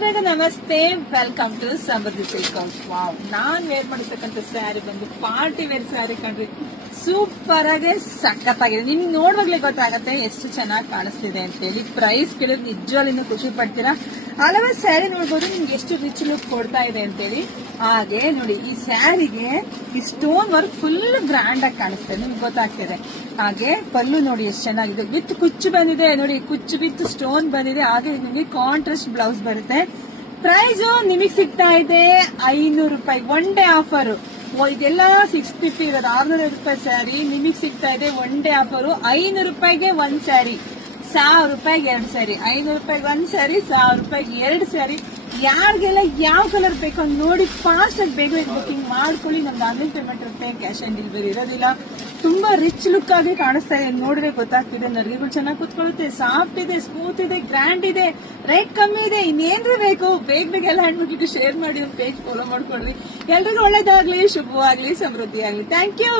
ನಮಸ್ತೆ, welcome to Samriddhi silk house. Wow, ನಾನ್ wear ಮಾಡಿರ್ತಕ್ಕಂಥ ಸ್ಯಾರಿ ಬಂದು ಪಾರ್ಟಿ ವೇರ್ ಸ್ಯಾರಿ ಕಣ್ರಿ. ಸೂಪರ್ ಆಗಿ ಸಖತ್ತಾಗಿದೆ. ನಿಮ್ಗೆ ನೋಡುವಾಗ್ಲೇ ಗೊತ್ತಾಗತ್ತೆ ಎಷ್ಟು ಚೆನ್ನಾಗಿ ಕಾಣಿಸ್ತಿದೆ ಅಂತ ಹೇಳಿ. ಪ್ರೈಸ್ ಕೇಳಿದ್ರೆ ನಿಜವಾಗ್ಲೂ ಖುಷಿ ಪಡ್ತೀರಾ. ಹಲವಾರು ಸ್ಯಾರಿ ನೋಡ್ಬೋದು ನಿಮ್ಗೆ ಎಷ್ಟು ರಿಚ್ ಲುಕ್ ಕೊಡ್ತಾ ಇದೆ ಅಂತ ಹೇಳಿ. ಹಾಗೆ ನೋಡಿ, ಈ ಸ್ಯಾರಿಗೆ ಈ ಸ್ಟೋನ್ ವರ್ಕ್ ಫುಲ್ ಗ್ರ್ಯಾಂಡ್ ಆಗಿ ಕಾಣಿಸ್ತಾ ಇದೆ, ನಿಮ್ಗೆ ಗೊತ್ತಾಗ್ತಿದೆ. ಹಾಗೆ ಪಲ್ಲು ನೋಡಿ ಎಷ್ಟು ಚೆನ್ನಾಗಿದೆ, ವಿತ್ ಕುಚ್ಚು ಬಂದಿದೆ ನೋಡಿ, ಕುಚ್ಚು ವಿತ್ ಸ್ಟೋನ್ ಬಂದಿದೆ. ಹಾಗೆ ನಿಮಗೆ ಕಾಂಟ್ರಾಸ್ಟ್ ಬ್ಲೌಸ್ ಬರುತ್ತೆ. ಪ್ರೈಸ್ ನಿಮಗೆ ಸಿಗ್ತಾ ಇದೆ 500 ರೂಪಾಯಿ, ಒನ್ ಡೇ ಆಫರ್. ಇದೆಲ್ಲ 650 ಇರೋದು, 600 ರೂಪಾಯಿ ಸ್ಯಾರಿ ನಿಮಗೆ ಸಿಗ್ತಾ ಇದೆ ಒನ್ ಡೇ ಆಫರ್. 500 ರೂಪಾಯಿಗೆ ಒಂದ್ ಸ್ಯಾರಿ, 1000 ರೂಪಾಯಿಗೆ 2 ಸ್ಯಾರಿ. 500 ರೂಪಾಯಿಗೆ ಒಂದ್ ಸ್ಯಾರಿ, 1000 ರೂಪಾಯಿಗೆ 2 ಸ್ಯಾರಿ. ಯಾರಿಗೆಲ್ಲ ಯಾವ ಕಲರ್ ಬೇಕು ನೋಡಿ ಫಾಸ್ಟ್ ಆಗಿ ಬೇಗ ಬುಕಿಂಗ್ ಮಾಡ್ಕೊಳ್ಳಿ. ನಮ್ದು ಆನ್ಲೈನ್ ಪೇಮೆಂಟ್ ಇರುತ್ತೆ, ಕ್ಯಾಶ್ ಆನ್ ಡೆಲಿವರಿ ಇರೋದಿಲ್ಲ. ತುಂಬಾ ರಿಚ್ ಲುಕ್ ಆಗಿ ಕಾಣಿಸ್ತಾ ಇದೆ, ನೋಡಿದ್ರೆ ಗೊತ್ತಾಗ್ತಿದೆ. ನರಿಗೆಗಳು ಚೆನ್ನಾಗಿ ಕೂತ್ಕೊಳ್ಳುತ್ತೆ, ಸಾಫ್ಟ್ ಇದೆ, ಸ್ಮೂತ್ ಇದೆ, ಗ್ರ್ಯಾಂಡ್ ಇದೆ, ರೇಟ್ ಕಮ್ಮಿ ಇದೆ. ಇನ್ನೇನ್ರಿ ಬೇಕು, ಬೇಗ ಎಲ್ಲ ಹೆಣ್ಮಕ್ಳಿಗೆ ಶೇರ್ ಮಾಡಿ, ಒಂದು ಪೇಜ್ ಫಾಲೋ ಮಾಡ್ಕೊಳ್ಳಿ. ಎಲ್ರಿಗೂ ಒಳ್ಳೇದಾಗ್ಲಿ, ಶುಭವಾಗ್ಲಿ, ಸಮೃದ್ಧಿ ಆಗ್ಲಿ. Thank you.